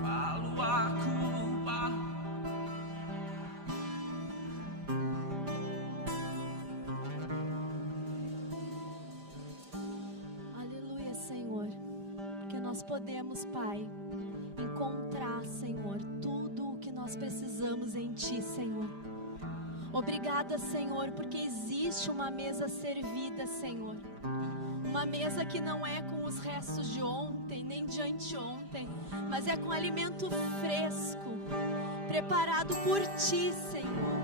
falo a Cuba. Aleluia, Senhor, porque nós podemos, Pai, encontrar, Senhor, tudo o que nós precisamos em Ti, Senhor. Obrigada, Senhor, porque existe uma mesa servida, Senhor. Uma mesa que não é com os restos de ontem, nem de anteontem, mas é com alimento fresco, preparado por Ti, Senhor.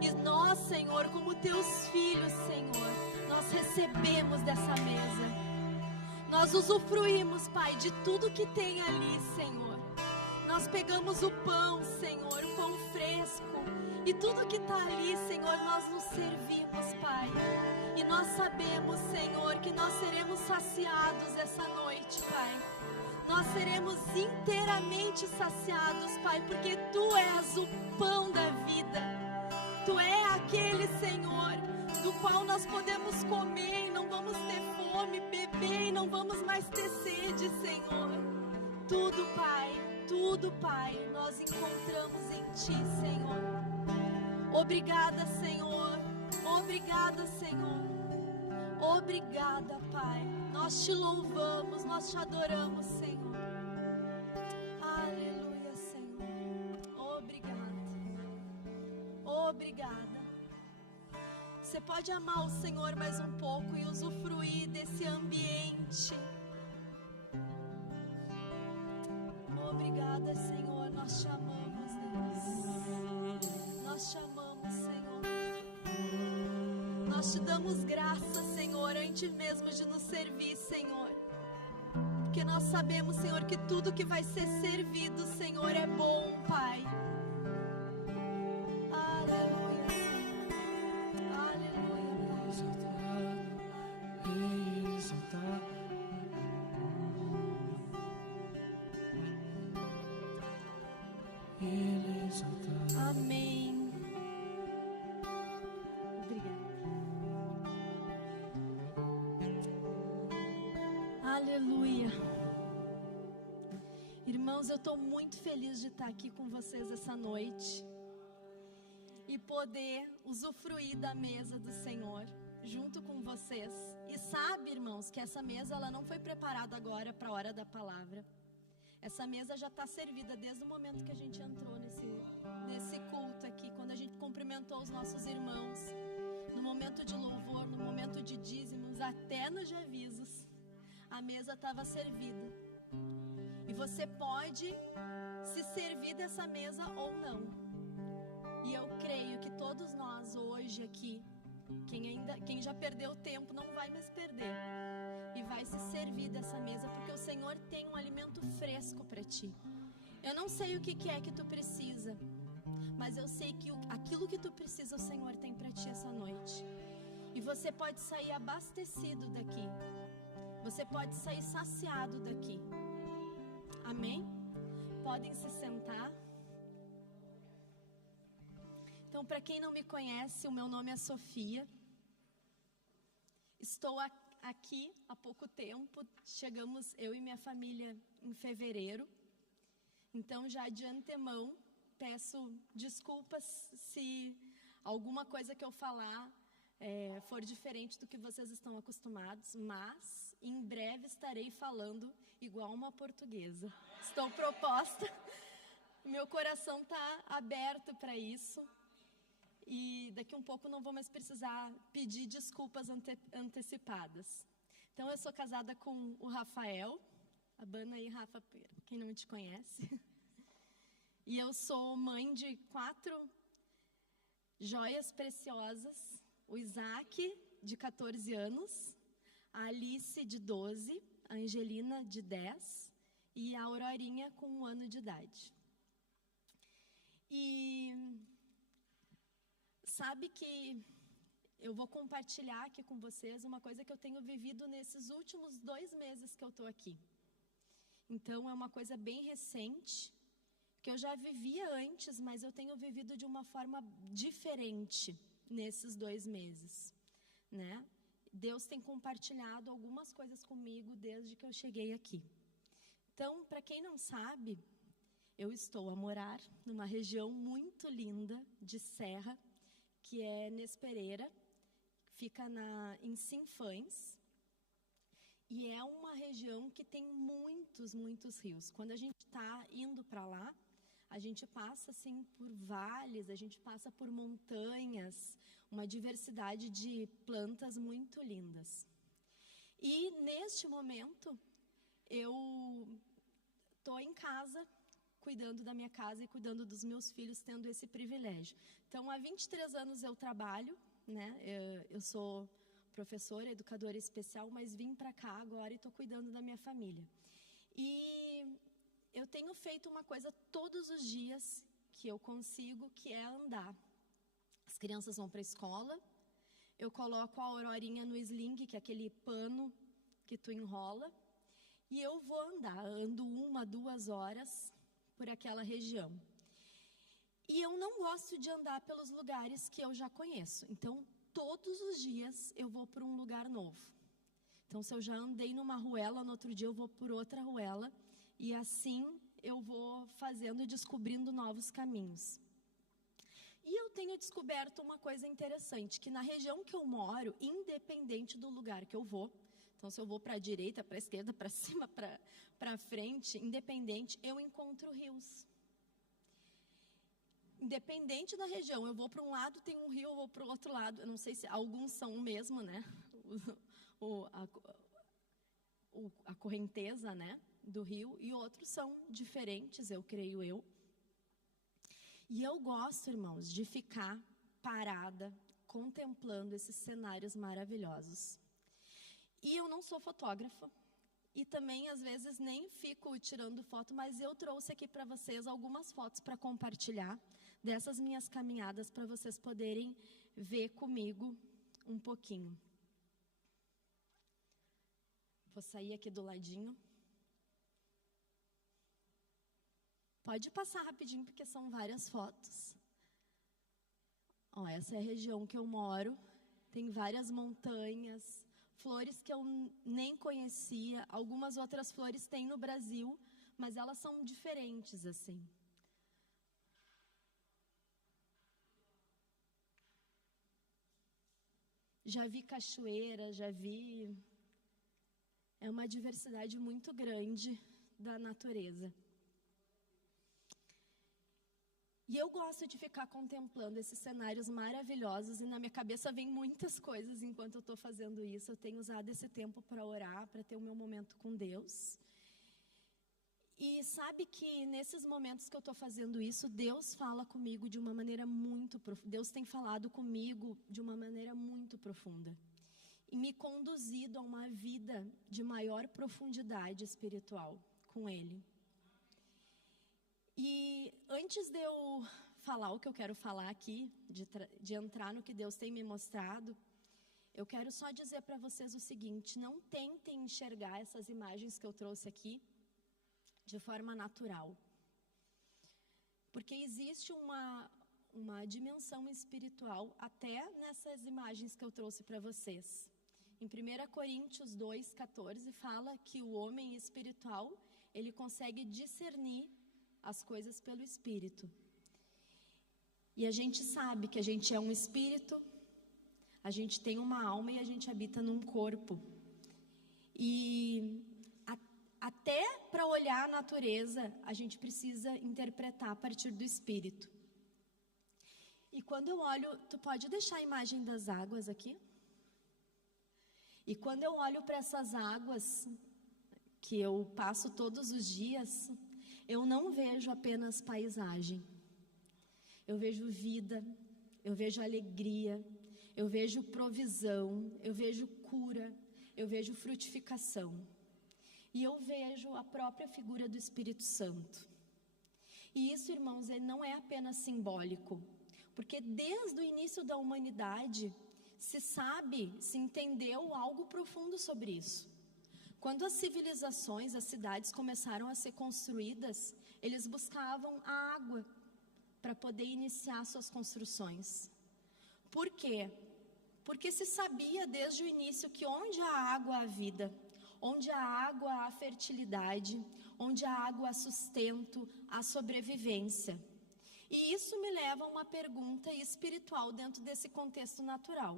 E nós, Senhor, como Teus filhos, Senhor, nós recebemos dessa mesa. Nós usufruímos, Pai, de tudo que tem ali, Senhor. Nós pegamos o pão, Senhor, o pão fresco. E tudo que está ali, Senhor, nós nos servimos, Pai. E nós sabemos, Senhor, que nós seremos saciados essa noite, Pai. Nós seremos inteiramente saciados, Pai, porque Tu és o pão da vida. Tu é aquele, Senhor, do qual nós podemos comer e não vamos ter fome, beber e não vamos mais ter sede, Senhor. Tudo, Pai, nós encontramos em Ti, Senhor. Obrigada, Senhor. Obrigada, Senhor. Obrigada, Pai. Nós Te louvamos, nós Te adoramos, Senhor. Aleluia, Senhor. Obrigada. Você pode amar o Senhor mais um pouco e usufruir desse ambiente. Obrigada, Senhor. Nós Te amamos, Deus. Nós Te amamos, Senhor. Nós Te damos graça, Senhor, antes mesmo de nos servir, Senhor. Porque nós sabemos, Senhor, que tudo que vai ser servido, Senhor, é bom, Pai. Aleluia, Senhor. Aleluia, Pai. Amém. Aleluia. Irmãos, eu estou muito feliz de estar aqui com vocês essa noite e poder usufruir da mesa do Senhor junto com vocês. E sabe, irmãos, que essa mesa ela não foi preparada agora para a hora da palavra. Essa mesa já está servida desde o momento que a gente entrou nesse culto aqui, quando a gente cumprimentou os nossos irmãos, no momento de louvor, no momento de dízimos, até nos avisos. A mesa estava servida. E você pode se servir dessa mesa ou não. E eu creio que todos nós hoje aqui, quem já perdeu tempo não vai mais perder. E vai se servir dessa mesa, porque o Senhor tem um alimento fresco para ti. Eu não sei o que é que tu precisa, mas eu sei que aquilo que tu precisa o Senhor tem para ti essa noite. E você pode sair abastecido daqui. Você pode sair saciado daqui. Amém? Podem se sentar. Então, para quem não me conhece, o meu nome é Sofia. Estou aqui há pouco tempo. Chegamos, eu e minha família, em fevereiro. Então, já de antemão, peço desculpas se alguma coisa que eu falar for diferente do que vocês estão acostumados, mas em breve estarei falando igual uma portuguesa. Estou proposta, meu coração está aberto para isso e daqui um pouco não vou mais precisar pedir desculpas antecipadas. Então eu sou casada com o Rafael, abana aí, Rafa, quem não te conhece. E eu sou mãe de 4 joias preciosas. O Isaac, de 14 anos, a Alice, de 12, a Angelina, de 10 e a Aurorinha, com 1 ano de idade. E sabe que eu vou compartilhar aqui com vocês uma coisa que eu tenho vivido nesses últimos 2 meses que eu estou aqui. Então, é uma coisa bem recente, que eu já vivia antes, mas eu tenho vivido de uma forma diferente nesses 2 meses, né? Deus tem compartilhado algumas coisas comigo desde que eu cheguei aqui. Então, para quem não sabe, eu estou a morar numa região muito linda de serra, que é Nespereira, fica em Sinfãs, e é uma região que tem muitos rios. Quando a gente está indo para lá, a gente passa assim por vales, a gente passa por montanhas, uma diversidade de plantas muito lindas. E neste momento, eu estou em casa, cuidando da minha casa e cuidando dos meus filhos, tendo esse privilégio. Então, há 23 anos eu trabalho, né? Eu sou professora, educadora especial, mas vim para cá agora e estou cuidando da minha família. E eu tenho feito uma coisa todos os dias que eu consigo, que é andar. As crianças vão para a escola, eu coloco a Aurorinha no sling, que é aquele pano que tu enrola, e eu vou andar, ando 1, 2 horas por aquela região. E eu não gosto de andar pelos lugares que eu já conheço, então todos os dias eu vou por um lugar novo. Então, se eu já andei numa ruela, no outro dia eu vou por outra ruela, e assim eu vou fazendo e descobrindo novos caminhos. E eu tenho descoberto uma coisa interessante, que na região que eu moro, independente do lugar que eu vou, então se eu vou para a direita, para a esquerda, para cima, para frente, independente, eu encontro rios. Independente da região, eu vou para um lado, tem um rio, eu vou para o outro lado. Eu não sei se alguns são o mesmo, né? A correnteza, né, do rio, e outros são diferentes, eu creio eu. E eu gosto, irmãos, de ficar parada, contemplando esses cenários maravilhosos. E eu não sou fotógrafa, e também às vezes nem fico tirando foto, mas eu trouxe aqui para vocês algumas fotos para compartilhar dessas minhas caminhadas, para vocês poderem ver comigo um pouquinho. Vou sair aqui do ladinho. Pode passar rapidinho, porque são várias fotos. Ó, essa é a região que eu moro. Tem várias montanhas, flores que eu nem conhecia. Algumas outras flores tem no Brasil, mas elas são diferentes, assim. Já vi cachoeira, já vi... É uma diversidade muito grande da natureza. E eu gosto de ficar contemplando esses cenários maravilhosos, e na minha cabeça vem muitas coisas enquanto eu estou fazendo isso. Eu tenho usado esse tempo para orar, para ter o meu momento com Deus. E sabe que nesses momentos que eu estou fazendo isso, Deus fala comigo de uma maneira muito profunda. Deus tem falado comigo de uma maneira muito profunda. E me conduzido a uma vida de maior profundidade espiritual com Ele. E antes de eu falar o que eu quero falar aqui, de entrar no que Deus tem me mostrado, eu quero só dizer para vocês o seguinte: não tentem enxergar essas imagens que eu trouxe aqui de forma natural. Porque existe uma dimensão espiritual até nessas imagens que eu trouxe para vocês. Em 1 Coríntios 2,14 fala que o homem espiritual, ele consegue discernir as coisas pelo Espírito. E a gente sabe que a gente é um espírito, a gente tem uma alma e a gente habita num corpo. E até para olhar a natureza, a gente precisa interpretar a partir do Espírito. E quando eu olho, tu pode deixar a imagem das águas aqui? E quando eu olho para essas águas que eu passo todos os dias, eu não vejo apenas paisagem. Eu vejo vida, eu vejo alegria, eu vejo provisão, eu vejo cura, eu vejo frutificação. E eu vejo a própria figura do Espírito Santo. E isso, irmãos, não é apenas simbólico, porque desde o início da humanidade se sabe, se entendeu algo profundo sobre isso. Quando as civilizações, as cidades começaram a ser construídas, eles buscavam a água para poder iniciar suas construções. Por quê? Porque se sabia desde o início que onde há água há vida, onde há água há fertilidade, onde a água há sustento, há sobrevivência. E isso me leva a uma pergunta espiritual dentro desse contexto natural.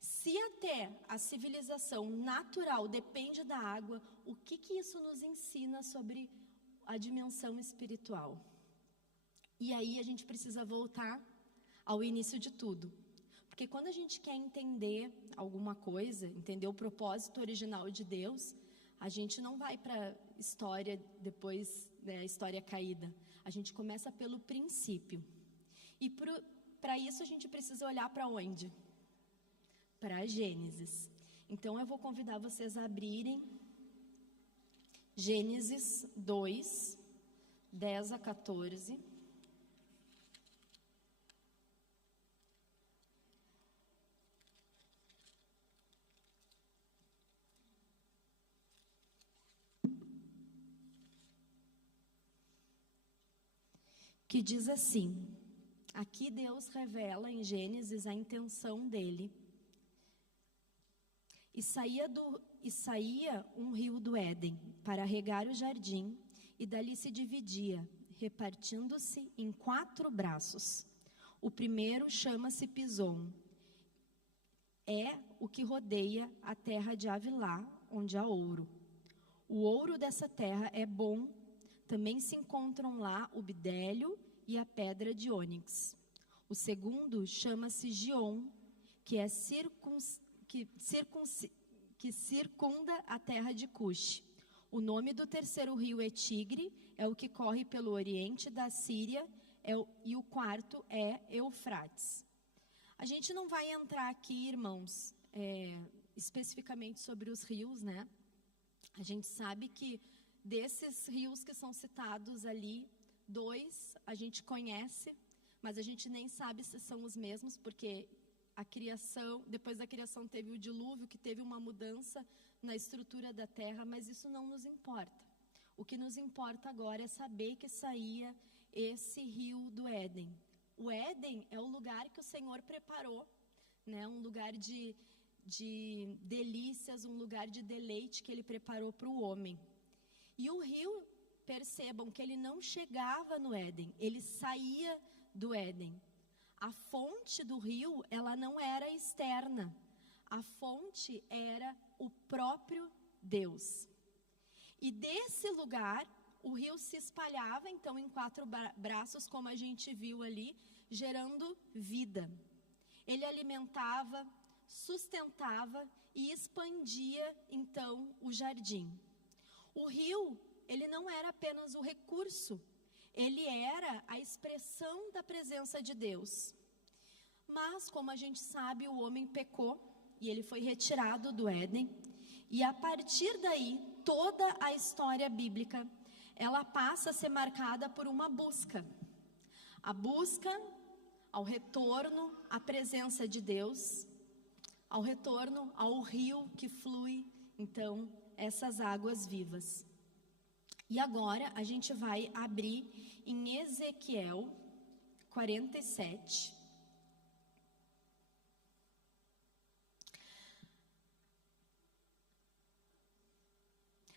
Se até a civilização natural depende da água, o que isso nos ensina sobre a dimensão espiritual? E aí a gente precisa voltar ao início de tudo. Porque quando a gente quer entender alguma coisa, entender o propósito original de Deus, a gente não vai para a história depois, a história caída. A gente começa pelo princípio. E para isso a gente precisa olhar para onde? Para Gênesis. Então eu vou convidar vocês a abrirem Gênesis 2, 10 a 14. Que diz assim, aqui Deus revela em Gênesis a intenção dele. E saía um rio do Éden para regar o jardim, e dali se dividia, repartindo-se em 4 braços. O primeiro chama-se Pison, é o que rodeia a terra de Havilá, onde há ouro. O ouro dessa terra é bom. Também se encontram lá o bidélio e a pedra de ônix. O segundo chama-se Gion, que circunda a terra de Cush. O nome do terceiro rio é Tigre, é o que corre pelo oriente da Síria, e o quarto é Eufrates. A gente não vai entrar aqui, irmãos, especificamente sobre os rios, né? A gente sabe que desses rios que são citados ali, 2 a gente conhece, mas a gente nem sabe se são os mesmos, porque depois da criação teve o dilúvio, que teve uma mudança na estrutura da terra, mas isso não nos importa. O que nos importa agora é saber que saía esse rio do Éden. O Éden é o lugar que o Senhor preparou, né? Um lugar de delícias, um lugar de deleite que Ele preparou para o homem. E o rio, percebam que ele não chegava no Éden, ele saía do Éden. A fonte do rio, ela não era externa. A fonte era o próprio Deus. E desse lugar, o rio se espalhava, então, em 4 braços, como a gente viu ali, gerando vida. Ele alimentava, sustentava e expandia, então, o jardim. O rio, ele não era apenas o recurso, ele era a expressão da presença de Deus. Mas, como a gente sabe, o homem pecou e ele foi retirado do Éden. E a partir daí, toda a história bíblica, ela passa a ser marcada por uma busca. A busca ao retorno à presença de Deus, ao retorno ao rio que flui, então, essas águas vivas. E agora a gente vai abrir em Ezequiel 47.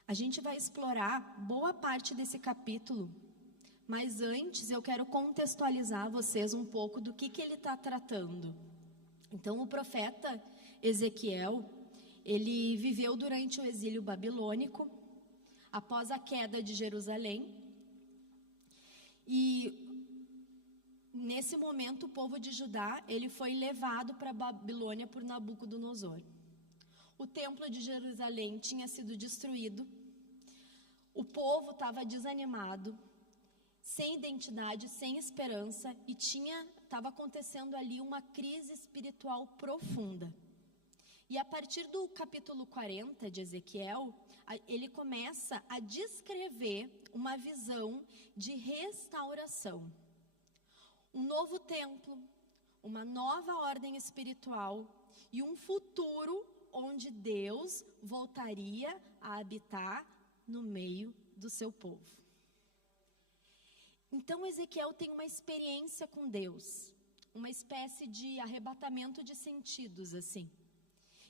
A gente vai explorar boa parte desse capítulo, mas antes eu quero contextualizar vocês um pouco do que ele está tratando. Então, o profeta Ezequiel, ele viveu durante o exílio babilônico, após a queda de Jerusalém. E nesse momento o povo de Judá, ele foi levado para a Babilônia por Nabucodonosor. O templo de Jerusalém tinha sido destruído. O povo estava desanimado, sem identidade, sem esperança, e estava acontecendo ali uma crise espiritual profunda. E a partir do capítulo 40 de Ezequiel, ele começa a descrever uma visão de restauração. Um novo templo, uma nova ordem espiritual e um futuro onde Deus voltaria a habitar no meio do seu povo. Então Ezequiel tem uma experiência com Deus, uma espécie de arrebatamento de sentidos, assim.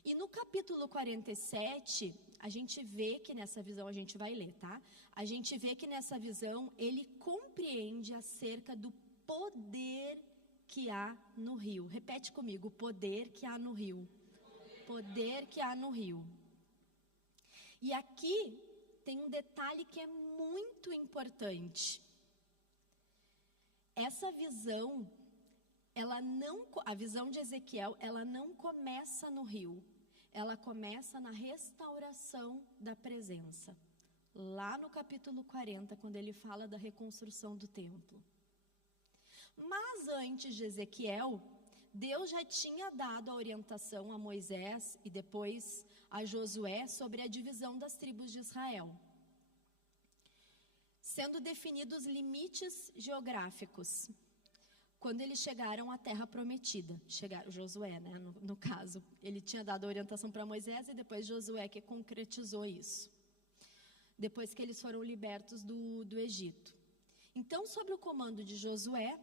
E no capítulo 47, a gente vê que nessa visão, a gente vai ler, tá? A gente vê que nessa visão, ele compreende acerca do poder que há no rio. Repete comigo, o poder que há no rio. Poder que há no rio. E aqui tem um detalhe que é muito importante. Essa visão, a visão de Ezequiel, ela não começa no rio. Ela começa na restauração da presença. Lá no capítulo 40, quando ele fala da reconstrução do templo. Mas antes de Ezequiel, Deus já tinha dado a orientação a Moisés e depois a Josué sobre a divisão das tribos de Israel, sendo definidos limites geográficos. Quando eles chegaram à terra prometida, Josué, né, no caso, ele tinha dado a orientação para Moisés e depois Josué que concretizou isso, depois que eles foram libertos do Egito. Então, sob o comando de Josué,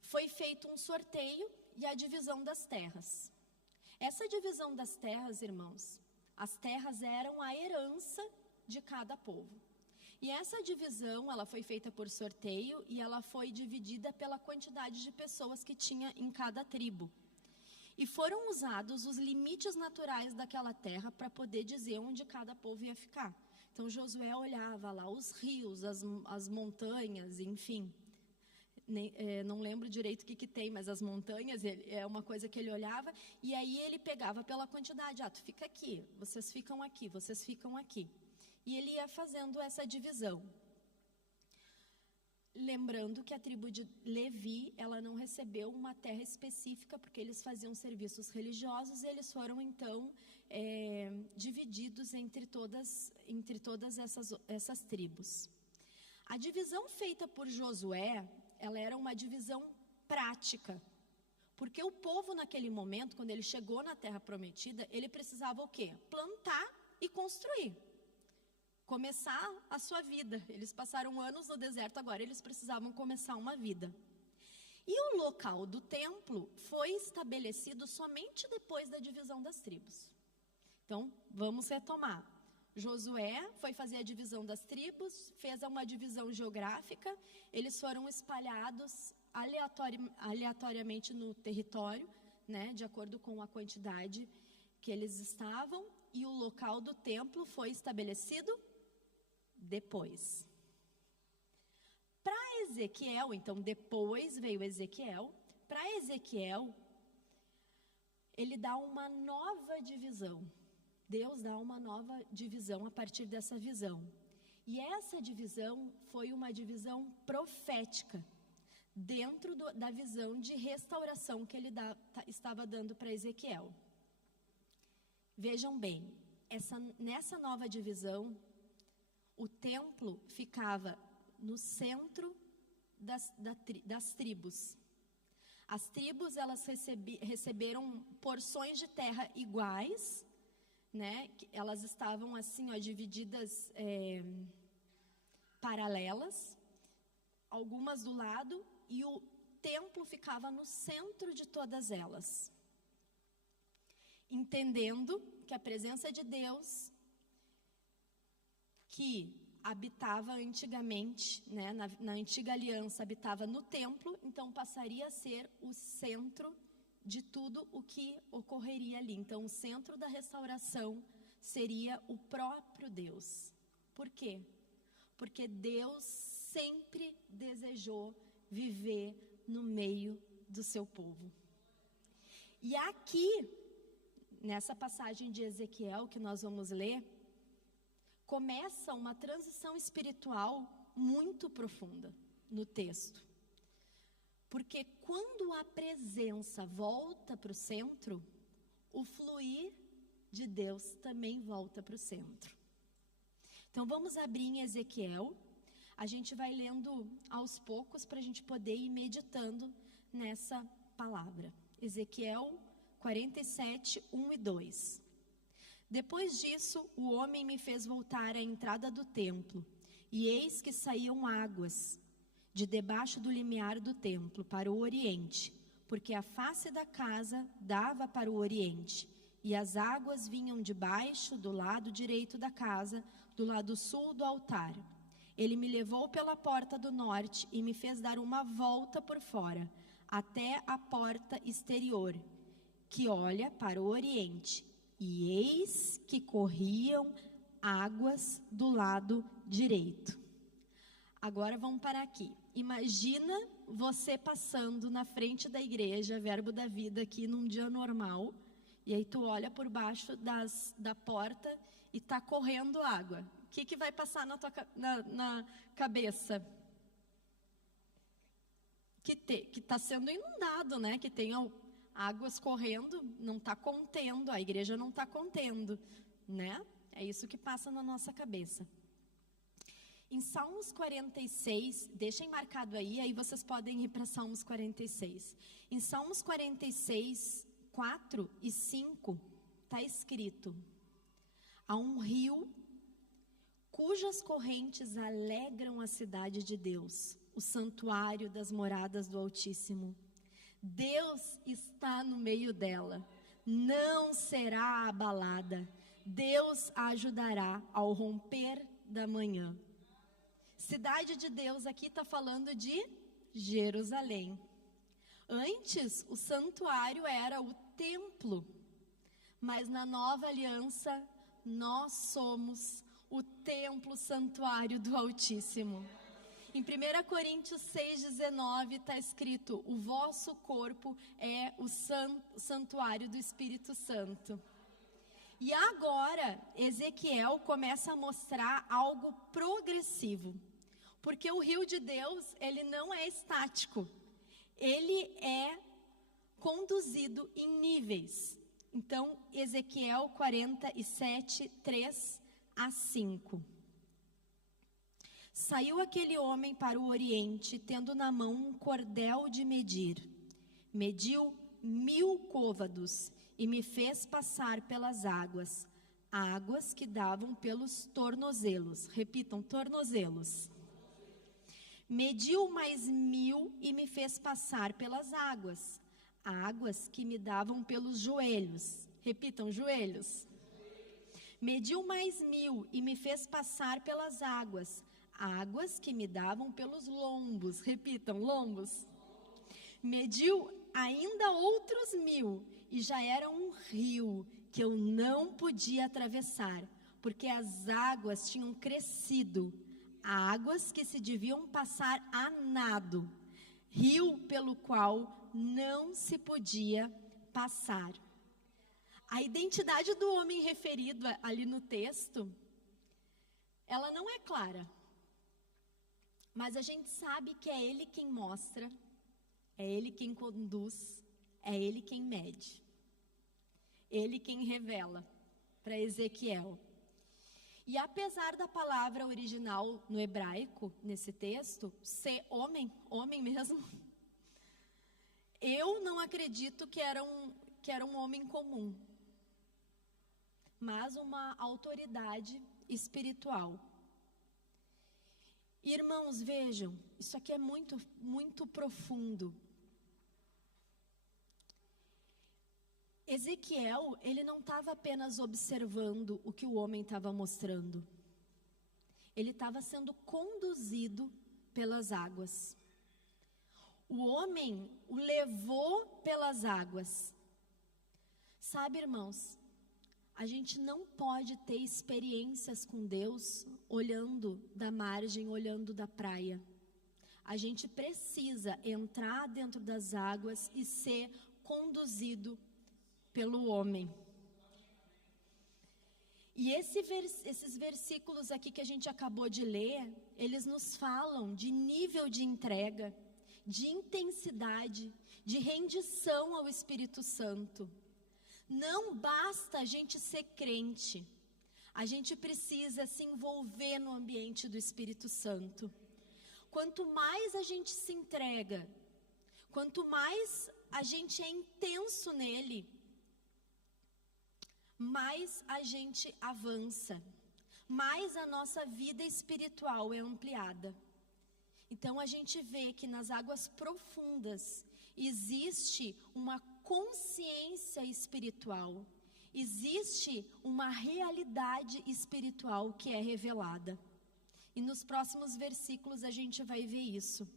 foi feito um sorteio e a divisão das terras. Essa divisão das terras, irmãos, as terras eram a herança de cada povo. E essa divisão, ela foi feita por sorteio e ela foi dividida pela quantidade de pessoas que tinha em cada tribo. E foram usados os limites naturais daquela terra para poder dizer onde cada povo ia ficar. Então Josué olhava lá os rios, as montanhas, enfim. Não lembro direito o que tem, mas as montanhas é uma coisa que ele olhava, e aí ele pegava pela quantidade, tu fica aqui, vocês ficam aqui, vocês ficam aqui. E ele ia fazendo essa divisão. Lembrando que a tribo de Levi, ela não recebeu uma terra específica, porque eles faziam serviços religiosos, e eles foram então divididos entre todas essas tribos. A divisão feita por Josué, ela era uma divisão prática, porque o povo naquele momento, quando ele chegou na terra prometida, ele precisava o quê? Plantar e construir, começar a sua vida. Eles passaram anos no deserto, agora eles precisavam começar uma vida. E o local do templo foi estabelecido somente depois da divisão das tribos. Então, vamos retomar. Josué foi fazer a divisão das tribos, fez uma divisão geográfica, eles foram espalhados aleatoriamente no território, né, de acordo com a quantidade que eles estavam, e o local do templo foi estabelecido depois. Para Ezequiel, então depois veio Ezequiel, para Ezequiel, ele dá uma nova divisão. Deus dá uma nova divisão a partir dessa visão. E essa divisão foi uma divisão profética, dentro da visão de restauração que ele estava dando para Ezequiel. Vejam bem, nessa nova divisão, o templo ficava no centro das tribos. As tribos, elas receberam porções de terra iguais, né? Elas estavam assim, divididas paralelas, algumas do lado, e o templo ficava no centro de todas elas. Entendendo que a presença de Deus, que habitava antigamente, né, na antiga aliança, habitava no templo, então passaria a ser o centro de tudo o que ocorreria ali. Então, o centro da restauração seria o próprio Deus. Por quê? Porque Deus sempre desejou viver no meio do seu povo. E aqui, nessa passagem de Ezequiel que nós vamos ler, começa uma transição espiritual muito profunda no texto. Porque quando a presença volta para o centro, o fluir de Deus também volta para o centro. Então vamos abrir em Ezequiel, a gente vai lendo aos poucos para a gente poder ir meditando nessa palavra. Ezequiel 47, 1 e 2. Depois disso, o homem me fez voltar à entrada do templo, e eis que saíam águas de debaixo do limiar do templo para o oriente, porque a face da casa dava para o oriente, e as águas vinham de baixo do lado direito da casa, do lado sul do altar. Ele me levou pela porta do norte e me fez dar uma volta por fora, até a porta exterior, que olha para o oriente. E eis que corriam águas do lado direito. Agora vamos parar aqui. Imagina você passando na frente da igreja, Verbo da Vida, aqui num dia normal, e aí tu olha por baixo da porta e está correndo água. O que vai passar na cabeça? Que está sendo inundado, né? Que tem águas correndo, não está contendo, a igreja não está contendo, né? É isso que passa na nossa cabeça. Em Salmos 46, deixem marcado aí vocês podem ir para Salmos 46. Em Salmos 46, 4 e 5, está escrito: há um rio cujas correntes alegram a cidade de Deus, o santuário das moradas do Altíssimo. Deus está no meio dela, não será abalada. Deus a ajudará ao romper da manhã. Cidade de Deus, aqui está falando de Jerusalém. Antes, o santuário era o templo, mas na nova aliança, nós somos o templo santuário do Altíssimo. Em 1 Coríntios 6,19 está escrito: o vosso corpo é o santuário do Espírito Santo. E agora, Ezequiel começa a mostrar algo progressivo. Porque o rio de Deus, ele não é estático. Ele é conduzido em níveis. Então, Ezequiel 47, 3 a 5. Saiu aquele homem para o oriente, tendo na mão um cordel de medir. Mediu 1000 côvados e me fez passar pelas águas, águas que davam pelos tornozelos. Repitam, tornozelos. Mediu mais 1000 e me fez passar pelas águas, águas que me davam pelos joelhos. Repitam, joelhos. Mediu mais 1000 e me fez passar pelas águas, águas que me davam pelos lombos. Repitam, lombos. Mediu ainda outros 1000 e já era um rio que eu não podia atravessar, porque as águas tinham crescido, águas que se deviam passar a nado, rio pelo qual não se podia passar. A identidade do homem referido ali no texto, ela não é clara, mas a gente sabe que é ele quem mostra, é ele quem conduz, é ele quem mede, ele quem revela para Ezequiel. E apesar da palavra original no hebraico, nesse texto, ser homem, homem mesmo, eu não acredito que era um homem comum, mas uma autoridade espiritual. Irmãos, vejam, isso aqui é muito, muito profundo. Ezequiel, ele não estava apenas observando o que o homem estava mostrando. Ele estava sendo conduzido pelas águas. O homem o levou pelas águas. Sabe, irmãos, a gente não pode ter experiências com Deus olhando da margem, olhando da praia. A gente precisa entrar dentro das águas e ser conduzido pelo homem. E esses versículos aqui que a gente acabou de ler, eles nos falam de nível de entrega, de intensidade, de rendição ao Espírito Santo. Não basta a gente ser crente, a gente precisa se envolver no ambiente do Espírito Santo. Quanto mais a gente se entrega, quanto mais a gente é intenso nele, mais a gente avança, mais a nossa vida espiritual é ampliada. Então a gente vê que nas águas profundas existe uma consciência espiritual, existe uma realidade espiritual que é revelada. E nos próximos versículos a gente vai ver isso.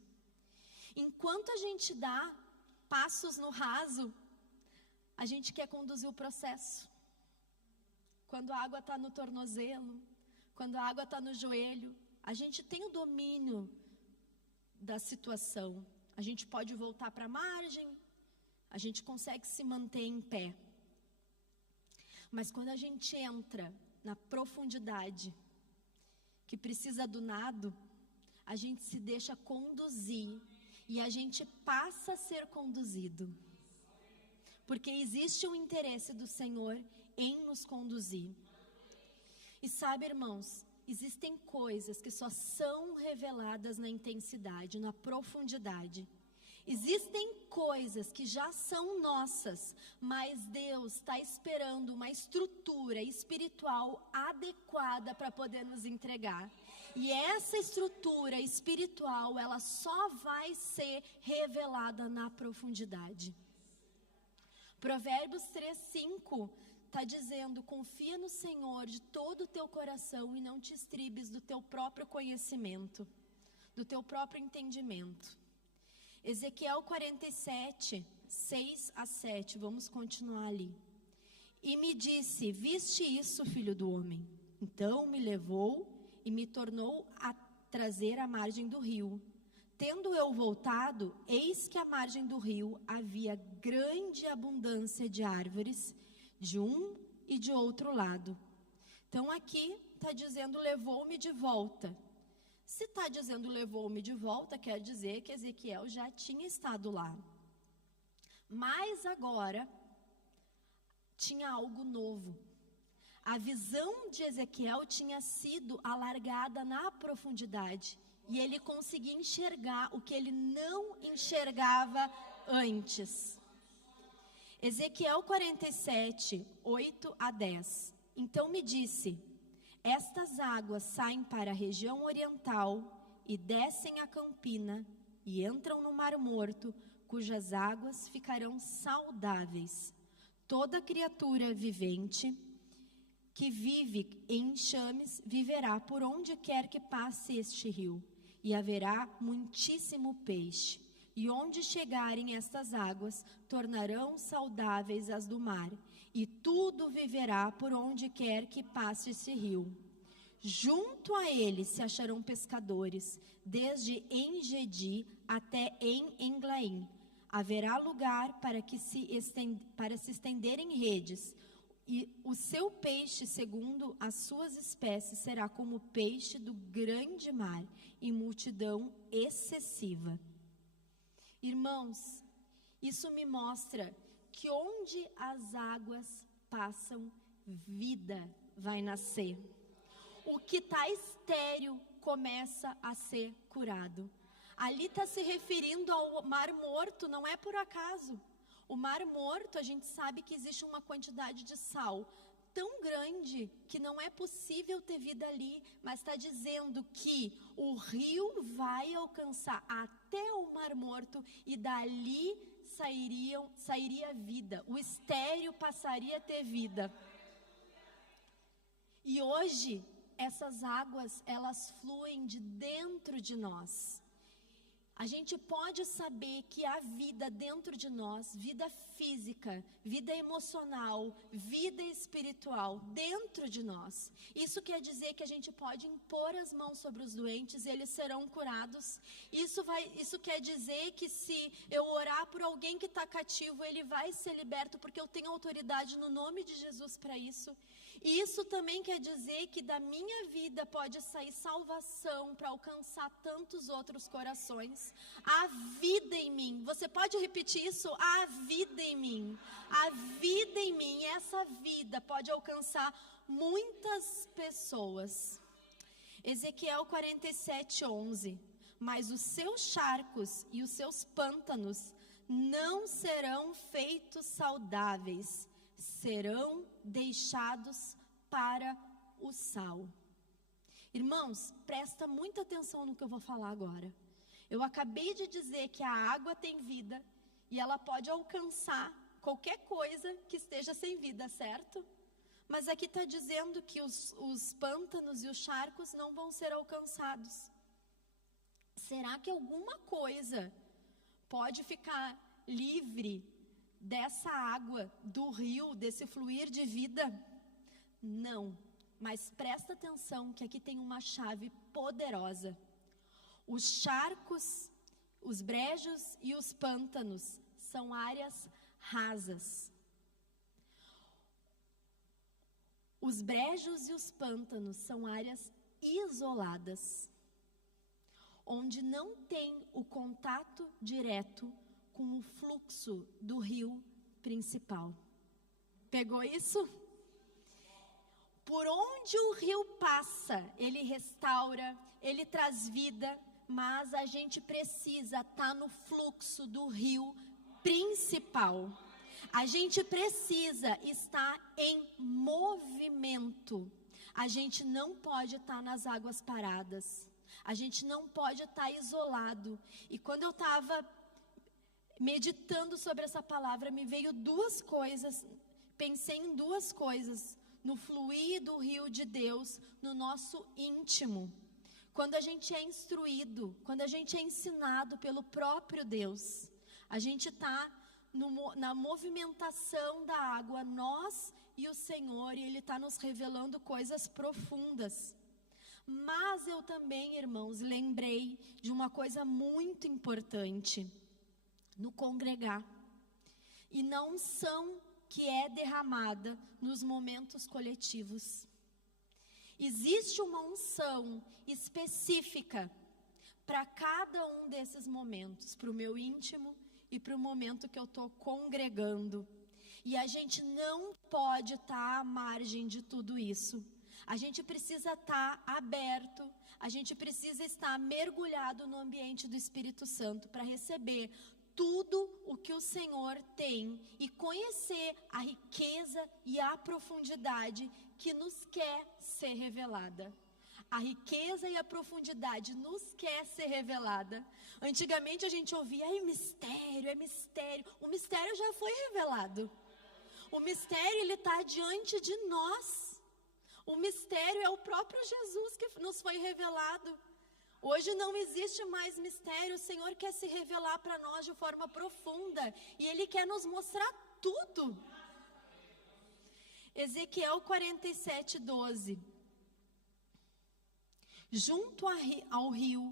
Enquanto a gente dá passos no raso, a gente quer conduzir o processo. Quando a água está no tornozelo, quando a água está no joelho, a gente tem o domínio da situação. A gente pode voltar para a margem, a gente consegue se manter em pé. Mas quando a gente entra na profundidade, que precisa do nado, a gente se deixa conduzir e a gente passa a ser conduzido. Porque existe um interesse do Senhor em nos conduzir. E sabe, irmãos, existem coisas que só são reveladas na intensidade, na profundidade. Existem coisas que já são nossas, mas Deus está esperando uma estrutura espiritual adequada para poder nos entregar. E essa estrutura espiritual, ela só vai ser revelada na profundidade. Provérbios 3:5 está dizendo: confia no Senhor de todo o teu coração e não te estribes do teu próprio conhecimento, do teu próprio entendimento. Ezequiel 47, 6-7, vamos continuar ali. E me disse: viste isso, filho do homem? Então me levou e me tornou a trazer à margem do rio. Tendo eu voltado, eis que à margem do rio havia grande abundância de árvores, de um e de outro lado. Então aqui está dizendo: levou-me de volta. Se está dizendo levou-me de volta, quer dizer que Ezequiel já tinha estado lá. Mas agora tinha algo novo. A visão de Ezequiel tinha sido alargada na profundidade. E ele conseguia enxergar o que ele não enxergava antes. Ezequiel 47, 8-10. Então me disse: estas águas saem para a região oriental e descem a campina e entram no Mar Morto, cujas águas ficarão saudáveis. Toda criatura vivente que vive em enxames viverá por onde quer que passe este rio, e haverá muitíssimo peixe. E onde chegarem estas águas, tornarão saudáveis as do mar, e tudo viverá por onde quer que passe esse rio. Junto a ele se acharão pescadores, desde En-Gedi até En-Eglaim. Haverá lugar para se estenderem redes, e o seu peixe, segundo as suas espécies, será como o peixe do grande mar, em multidão excessiva. Irmãos, isso me mostra que onde as águas passam, vida vai nascer. O que está estéril começa a ser curado. Ali está se referindo ao Mar Morto, não é por acaso. O Mar Morto, a gente sabe que existe uma quantidade de sal tão grande que não é possível ter vida ali, mas está dizendo que o rio vai alcançar até o Mar Morto e dali sairia vida, o estéril passaria a ter vida. E hoje essas águas, elas fluem de dentro de nós. A gente pode saber que há vida dentro de nós, vida física, vida emocional, vida espiritual dentro de nós. Isso quer dizer que a gente pode impor as mãos sobre os doentes e eles serão curados. Isso quer dizer que se eu orar por alguém que está cativo, ele vai ser liberto, porque eu tenho autoridade no nome de Jesus para isso. E isso também quer dizer que da minha vida pode sair salvação para alcançar tantos outros corações. Há vida em mim. Você pode repetir isso? Há vida em mim. Há vida em mim. E essa vida pode alcançar muitas pessoas. Ezequiel 47:11. Mas os seus charcos e os seus pântanos não serão feitos saudáveis, serão deixados para o sal. Irmãos, presta muita atenção no que eu vou falar agora. Eu acabei de dizer que a água tem vida e ela pode alcançar qualquer coisa que esteja sem vida, certo? Mas aqui está dizendo que os pântanos e os charcos não vão ser alcançados. Será que alguma coisa pode ficar livre dessa água, do rio, desse fluir de vida? Não, mas presta atenção que aqui tem uma chave poderosa. Os charcos, os brejos e os pântanos são áreas rasas. Os brejos e os pântanos são áreas isoladas, onde não tem o contato direto com o fluxo do rio principal. Pegou isso? Por onde o rio passa, ele restaura, ele traz vida, mas a gente precisa estar no fluxo do rio principal. A gente precisa estar em movimento. A gente não pode estar nas águas paradas. A gente não pode estar isolado. E quando eu estava meditando sobre essa palavra, me veio duas coisas. Pensei em duas coisas. No fluir do rio de Deus, no nosso íntimo. Quando a gente é instruído, quando a gente é ensinado pelo próprio Deus, a gente está na movimentação da água, nós e o Senhor, e Ele está nos revelando coisas profundas. Mas eu também, irmãos, lembrei de uma coisa muito importante no congregar, e na unção que é derramada nos momentos coletivos. Existe uma unção específica para cada um desses momentos, para o meu íntimo e para o momento que eu estou congregando. E a gente não pode estar à margem de tudo isso. A gente precisa estar aberto, a gente precisa estar mergulhado no ambiente do Espírito Santo para receber tudo o que o Senhor tem e conhecer a riqueza e a profundidade que nos quer ser revelada. A riqueza e a profundidade nos quer ser revelada. Antigamente a gente ouvia, é mistério, é mistério. O mistério já foi revelado. O mistério, ele está diante de nós. O mistério é o próprio Jesus que nos foi revelado. Hoje não existe mais mistério. O Senhor quer se revelar para nós de forma profunda. E Ele quer nos mostrar tudo. Ezequiel 47:12. Junto ao rio,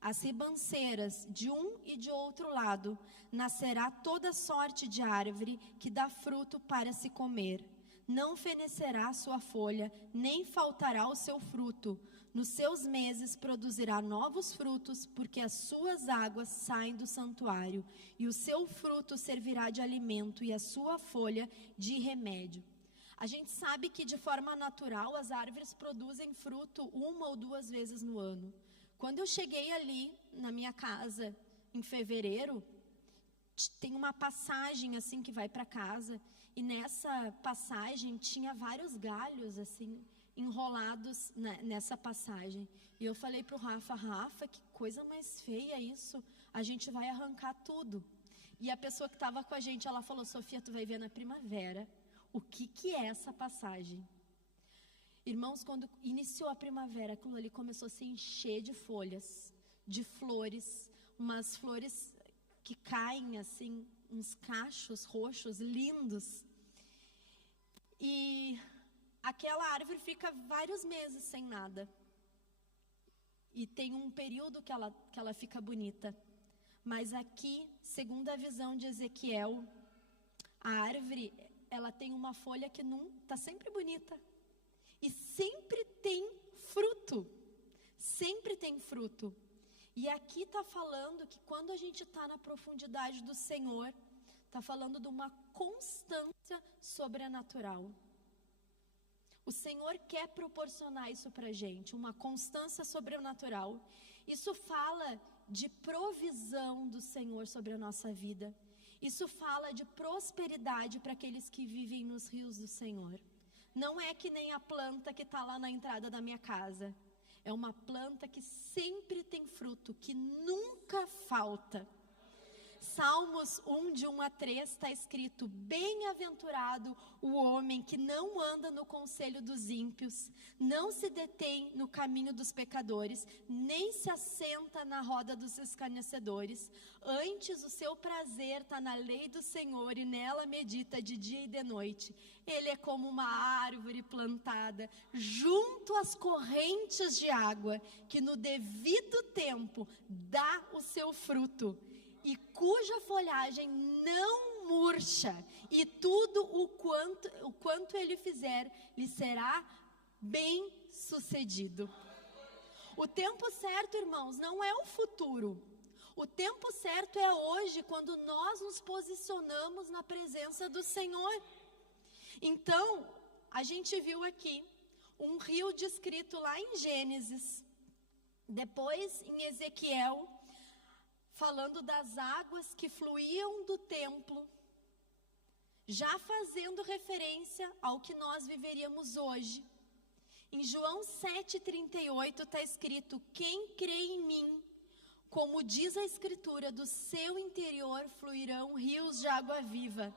as ribanceiras de um e de outro lado, nascerá toda sorte de árvore que dá fruto para se comer. Não fenecerá a sua folha, nem faltará o seu fruto. Nos seus meses produzirá novos frutos, porque as suas águas saem do santuário, e o seu fruto servirá de alimento, e a sua folha de remédio. A gente sabe que de forma natural as árvores produzem fruto uma ou duas vezes no ano. Quando eu cheguei ali na minha casa em fevereiro, tem uma passagem assim que vai para casa, e nessa passagem tinha vários galhos assim enrolados nessa passagem. E eu falei para o Rafa, que coisa mais feia isso, a gente vai arrancar tudo. E a pessoa que estava com a gente, ela falou, Sofia, tu vai ver na primavera o que é essa passagem. Irmãos, quando iniciou a primavera, aquilo ali começou a se encher de folhas, de flores, umas flores que caem assim, uns cachos roxos lindos. E aquela árvore fica vários meses sem nada. E tem um período que ela fica bonita. Mas aqui, segundo a visão de Ezequiel, a árvore, ela tem uma folha que não está sempre bonita. E sempre tem fruto. Sempre tem fruto. E aqui está falando que quando a gente está na profundidade do Senhor, está falando de uma constância sobrenatural. O Senhor quer proporcionar isso para a gente, uma constância sobrenatural. Isso fala de provisão do Senhor sobre a nossa vida. Isso fala de prosperidade para aqueles que vivem nos rios do Senhor. Não é que nem a planta que está lá na entrada da minha casa. é uma planta que sempre tem fruto, que nunca falta. Salmos 1, de 1 a 3, está escrito: bem-aventurado o homem que não anda no conselho dos ímpios, não se detém no caminho dos pecadores, nem se assenta na roda dos escarnecedores. Antes o seu prazer está na lei do Senhor, e nela medita de dia e de noite. Ele é como uma árvore plantada junto às correntes de água, que no devido tempo dá o seu fruto, e cuja folhagem não murcha, e tudo o quanto ele fizer lhe será bem sucedido. O tempo certo, irmãos, não é o futuro. O tempo certo é hoje, quando nós nos posicionamos na presença do Senhor. Então, a gente viu aqui um rio descrito lá em Gênesis, depois em Ezequiel, falando das águas que fluíam do templo, já fazendo referência ao que nós viveríamos hoje. Em João 7,38 está escrito: quem crê em mim, como diz a Escritura, do seu interior fluirão rios de água viva.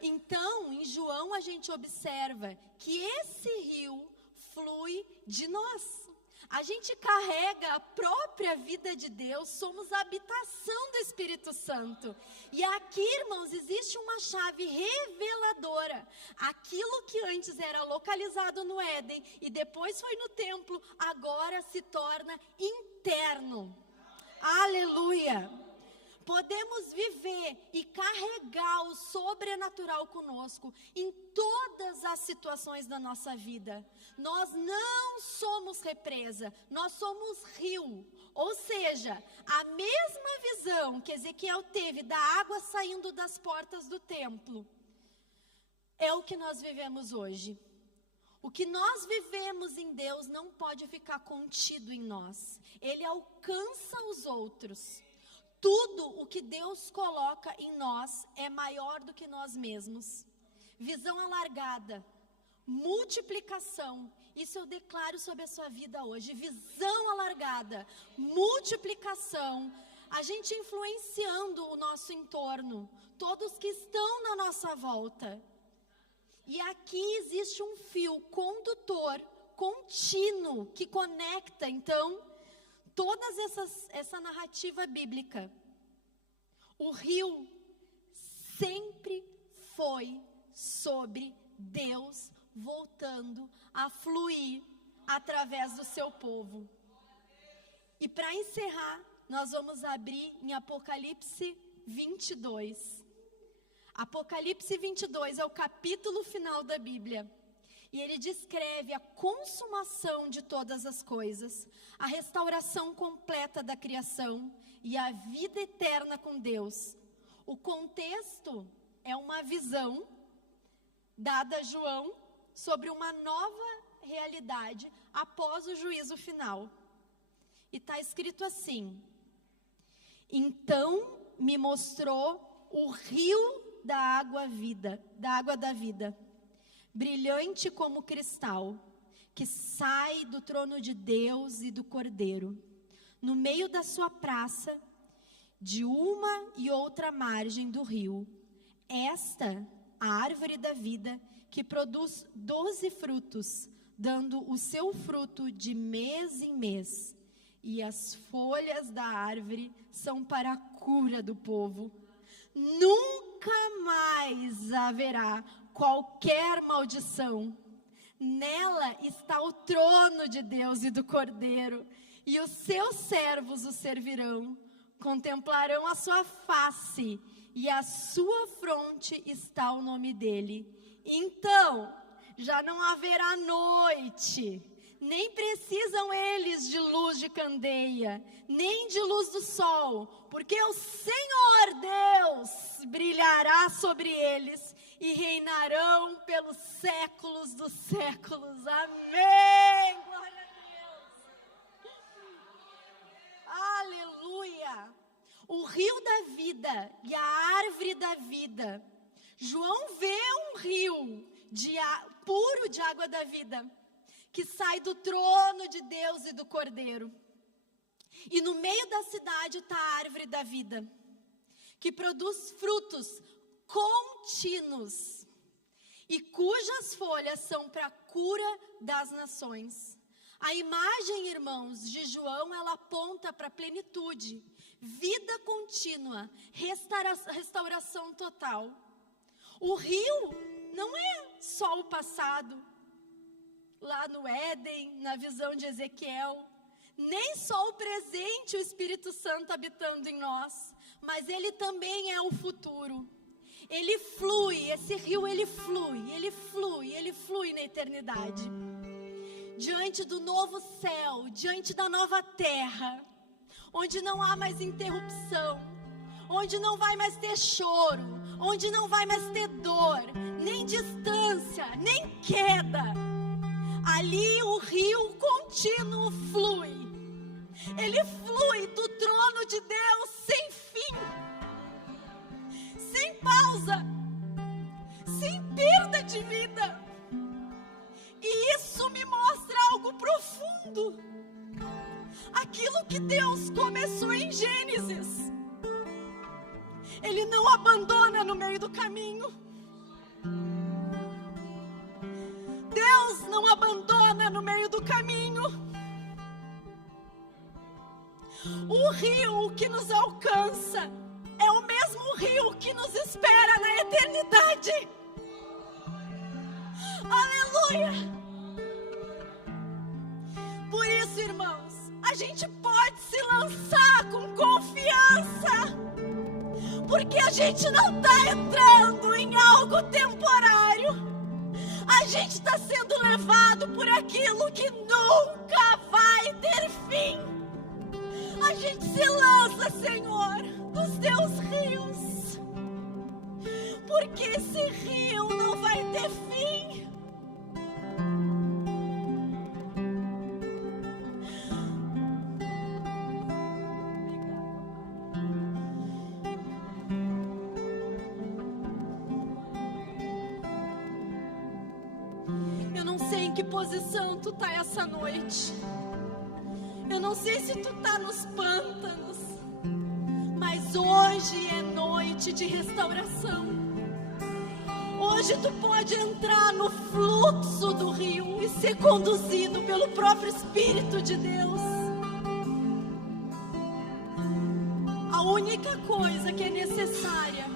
Então, em João a gente observa que esse rio flui de nós. A gente carrega a própria vida de Deus, somos a habitação do Espírito Santo. E aqui, irmãos, existe uma chave reveladora. Aquilo que antes era localizado no Éden e depois foi no templo, agora se torna interno. Aleluia! Podemos viver e carregar o sobrenatural conosco em todas as situações da nossa vida. Nós não somos represa, nós somos rio. Ou seja, a mesma visão que Ezequiel teve da água saindo das portas do templo, é o que nós vivemos hoje. O que nós vivemos em Deus não pode ficar contido em nós. Ele alcança os outros. Tudo o que Deus coloca em nós é maior do que nós mesmos. Visão alargada, multiplicação, isso eu declaro sobre a sua vida hoje. Visão alargada, multiplicação, a gente influenciando o nosso entorno, todos que estão na nossa volta. E aqui existe um fio condutor, contínuo, que conecta, então, essa narrativa bíblica. O rio sempre foi sobre Deus voltando a fluir através do seu povo. E para encerrar, nós vamos abrir em Apocalipse 22. Apocalipse 22 é o capítulo final da Bíblia. E ele descreve a consumação de todas as coisas, a restauração completa da criação e a vida eterna com Deus. O contexto é uma visão dada a João sobre uma nova realidade após o juízo final. E está escrito assim: então me mostrou o rio da água da vida, brilhante como cristal, que sai do trono de Deus e do Cordeiro. No meio da sua praça, de uma e outra margem do rio, esta, a árvore da vida, que produz 12 frutos, dando o seu fruto de mês em mês. E as folhas da árvore são para a cura do povo. Nunca mais haverá qualquer maldição. Nela está o trono de Deus e do Cordeiro, e os seus servos o servirão, contemplarão a sua face, e à sua fronte está o nome dele. Então, já não haverá noite, nem precisam eles de luz de candeia, nem de luz do sol, porque o Senhor Deus brilhará sobre eles, e reinarão pelos séculos dos séculos. Amém! Glória a Deus! Aleluia! O rio da vida e a árvore da vida. João vê um rio puro de água da vida, que sai do trono de Deus e do Cordeiro. E no meio da cidade está a árvore da vida, que produz frutos contínuos e cujas folhas são para a cura das nações. A imagem, irmãos, de João, ela aponta para a plenitude, vida contínua, restauração total. O rio não é só o passado, lá no Éden, na visão de Ezequiel, nem só o presente, o Espírito Santo habitando em nós, mas ele também é o futuro. Ele flui, esse rio ele flui na eternidade. Diante do novo céu, diante da nova terra, onde não há mais interrupção, onde não vai mais ter choro, onde não vai mais ter dor, nem distância, nem queda. Ali o rio contínuo flui. Ele flui do trono de Deus sem fim, sem pausa, sem perda de vida. E isso me mostra algo profundo. Aquilo que Deus começou em Gênesis, Ele não abandona no meio do caminho. Deus não abandona no meio do caminho. O rio que nos alcança é o mesmo rio que nos espera na eternidade. Aleluia! Por isso, irmãos, a gente pode se lançar com confiança, porque a gente não está entrando em algo temporário. A gente está sendo levado por aquilo que nunca vai ter fim. A gente se lança, Senhor, dos teus rios, porque esse rio não vai ter fim. Eu não sei em que posição tu tá essa noite. Eu não sei se tu tá nos pântanos, mas hoje é noite de restauração. Hoje tu pode entrar no fluxo do rio e ser conduzido pelo próprio Espírito de Deus. A única coisa que é necessária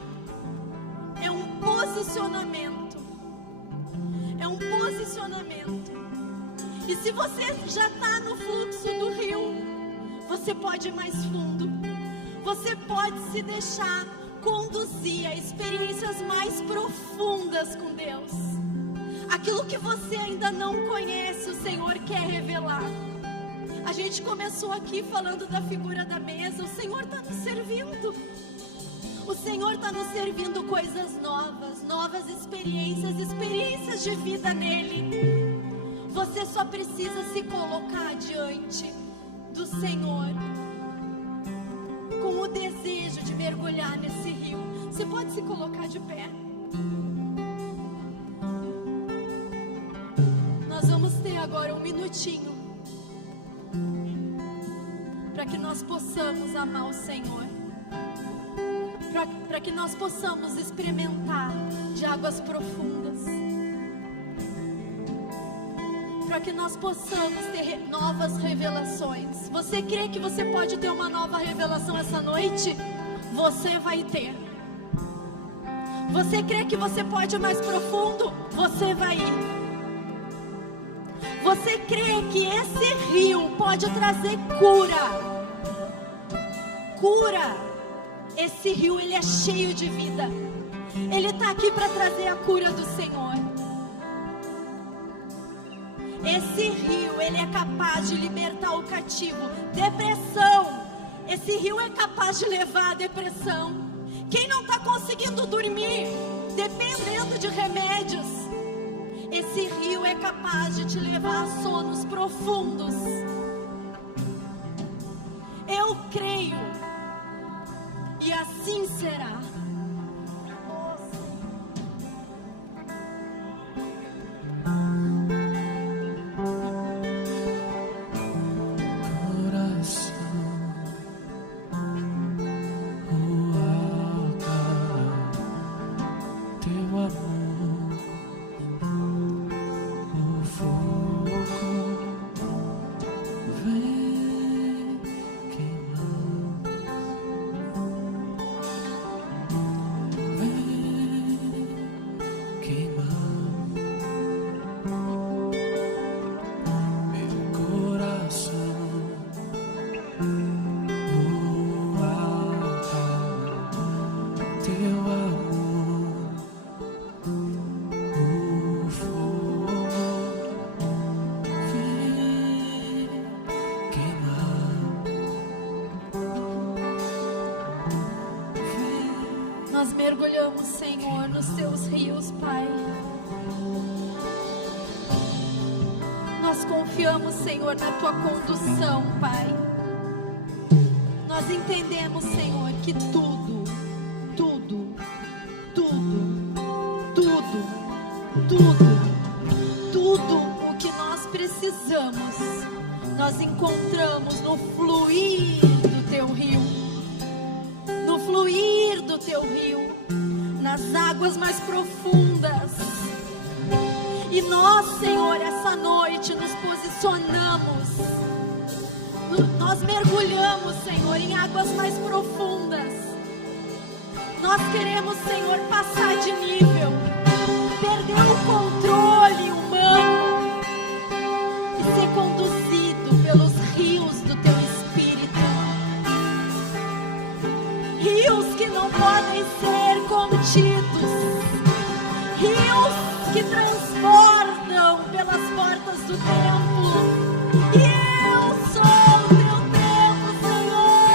é um posicionamento. É um posicionamento. E se você já está no fluxo do rio, você pode ir mais fundo. Você pode se deixar conduzir a experiências mais profundas com Deus. Aquilo que você ainda não conhece, o Senhor quer revelar. A gente começou aqui falando da figura da mesa. O Senhor está nos servindo. O Senhor está nos servindo coisas novas, novas experiências de vida nele. Você só precisa se colocar diante do Senhor com o desejo de mergulhar nesse rio. Você pode se colocar de pé. Nós vamos ter agora um minutinho para que nós possamos amar o Senhor, para que nós possamos experimentar de águas profundas, para que nós possamos ter novas revelações. Você crê que você pode ter uma nova revelação essa noite? Você vai ter. Você crê que você pode ir mais profundo? Você vai ir. Você crê que esse rio pode trazer cura? Cura. Esse rio, ele é cheio de vida. Ele está aqui para trazer a cura do Senhor. Esse rio, ele é capaz de libertar o cativo. Depressão, esse rio é capaz de levar a depressão. Quem não está conseguindo dormir, dependendo de remédios, esse rio é capaz de te levar a sonos profundos. Eu creio, e assim será. Nós mergulhamos, Senhor, nos teus rios, Pai. Nós confiamos, Senhor, na tua condução, Pai. Nós entendemos, Senhor, que tudo o que nós precisamos, nós encontramos no fluir do teu rio, no fluir do teu rio, nas águas mais profundas. E nós, Senhor, essa noite nos posicionamos, nós mergulhamos, Senhor, em águas mais profundas. Nós queremos, Senhor, passar de nível, perder o controle humano e ser conduzido pelos rios do teu Espírito. Rios que não podem ser contidos, rios que transbordam pelas portas do templo. E eu sou o teu templo, Senhor.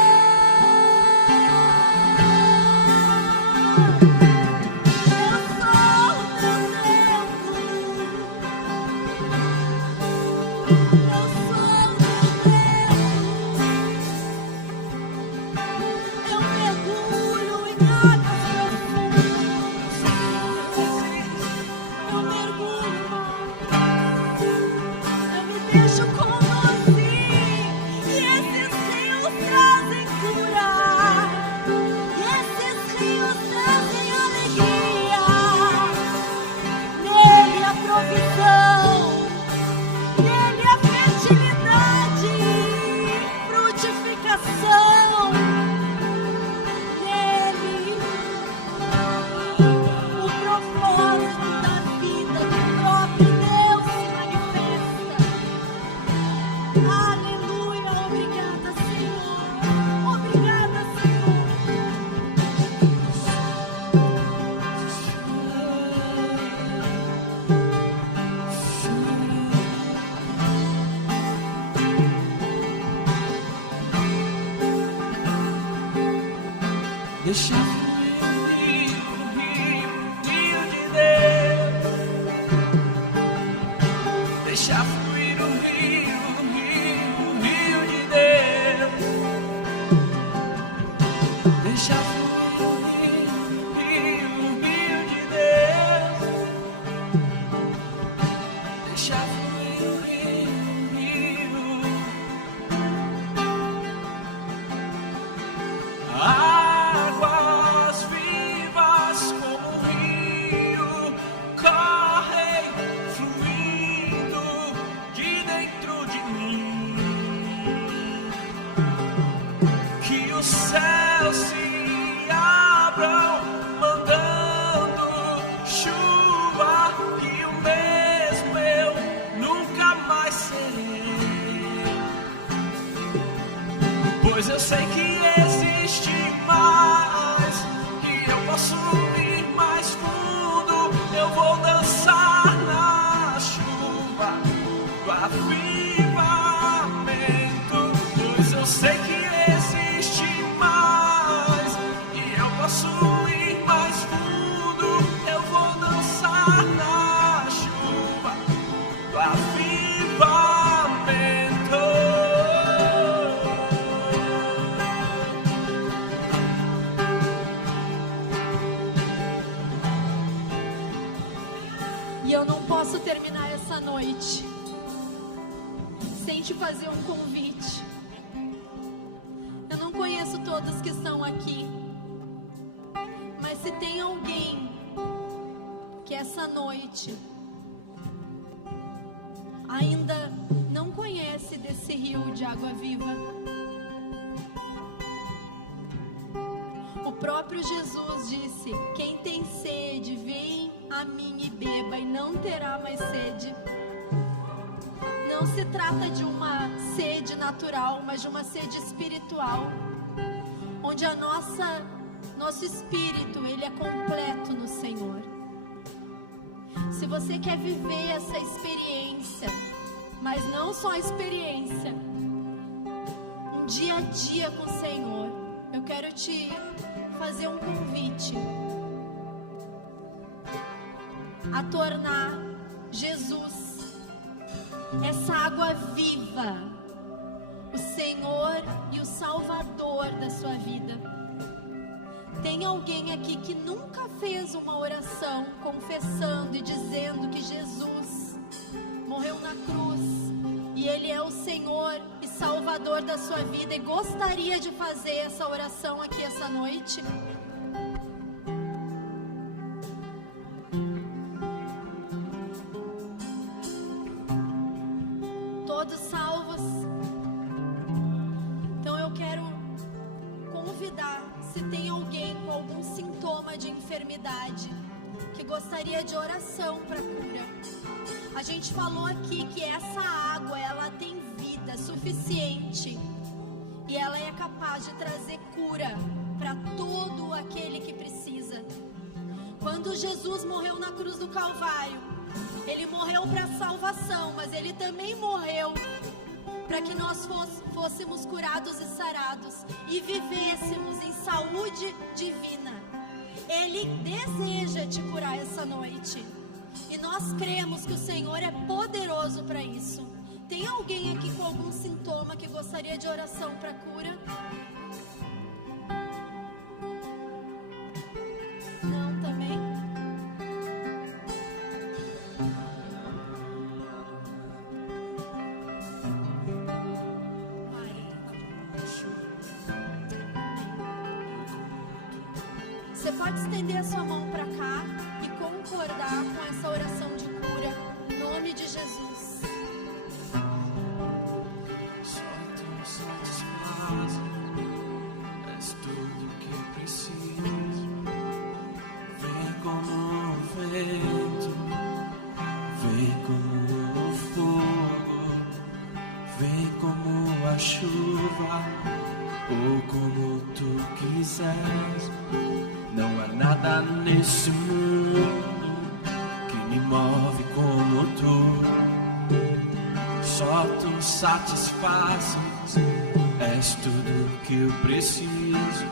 Eu sou o teu templo. Eu sou o teu templo. Eu mergulho em águas profundas. Eu mergulho mais. Eu me deixo conduzir. E esses rios trazem cura. E esses rios trazem alegria. Nele a provisão. Nele a fertilidade. Frutificação. Nele o propósito da vida do próprio Deus se manifesta. Aleluia, obrigada, Senhor. Obrigada, Senhor. Deixa fluir o rio de Deus. Deixa fluir o rio de Deus. Deixa fluir o rio de Deus. Deixa fluir o rio. Águas vivas como um rio correm, fluindo de dentro de mim. Que os céus se abram, mandando chuva, e o mesmo eu nunca mais serei. Pois eu sei que existe mais, que eu posso ir mais fundo. Eu vou dançar na chuva do avivamento. Pois eu sei que existe mais, e eu posso ir mais fundo. Eu vou dançar na chuva do avivamento. E eu não posso terminar essa noite sem te fazer um convite. Eu não conheço todos que estão aqui, mas se tem alguém que essa noite ainda não conhece desse rio de água viva, o próprio Jesus disse: quem tem sede, vem a mim e beba, e não terá mais sede. Não se trata de uma sede natural, mas de uma sede espiritual, onde nosso espírito, ele é completo no Senhor. Se você quer viver essa experiência, mas não só a experiência, um dia a dia com o Senhor, eu quero te fazer um convite a tornar Jesus, essa água viva, o Senhor e o Salvador da sua vida. Tem alguém aqui que nunca fez uma oração confessando e dizendo que Jesus morreu na cruz e Ele é o Senhor e Salvador da sua vida e gostaria de fazer essa oração aqui essa noite? Todos salvos? Então eu quero convidar, se tem alguém com algum sintoma de enfermidade que gostaria de oração para cura. A gente falou aqui que essa água, ela tem vida suficiente e ela é capaz de trazer cura para todo aquele que precisa. Quando Jesus morreu na cruz do Calvário, Ele morreu para salvação, mas Ele também morreu para que nós fôssemos curados e sarados e vivêssemos em saúde divina. Ele deseja te curar essa noite e nós cremos que o Senhor é poderoso para isso. Tem alguém aqui com algum sintoma que gostaria de oração para cura? Não, também? Você pode estender a sua mão para cá e concordar com essa oração de cura, em nome de Jesus. Só tu satisfaz, és tudo que preciso. Vem como o vento, vem como o fogo, vem como a chuva, ou como tu quiseres. Não há nada nesse mundo que me move como tu. Só tu satisfazes, és tudo que eu preciso.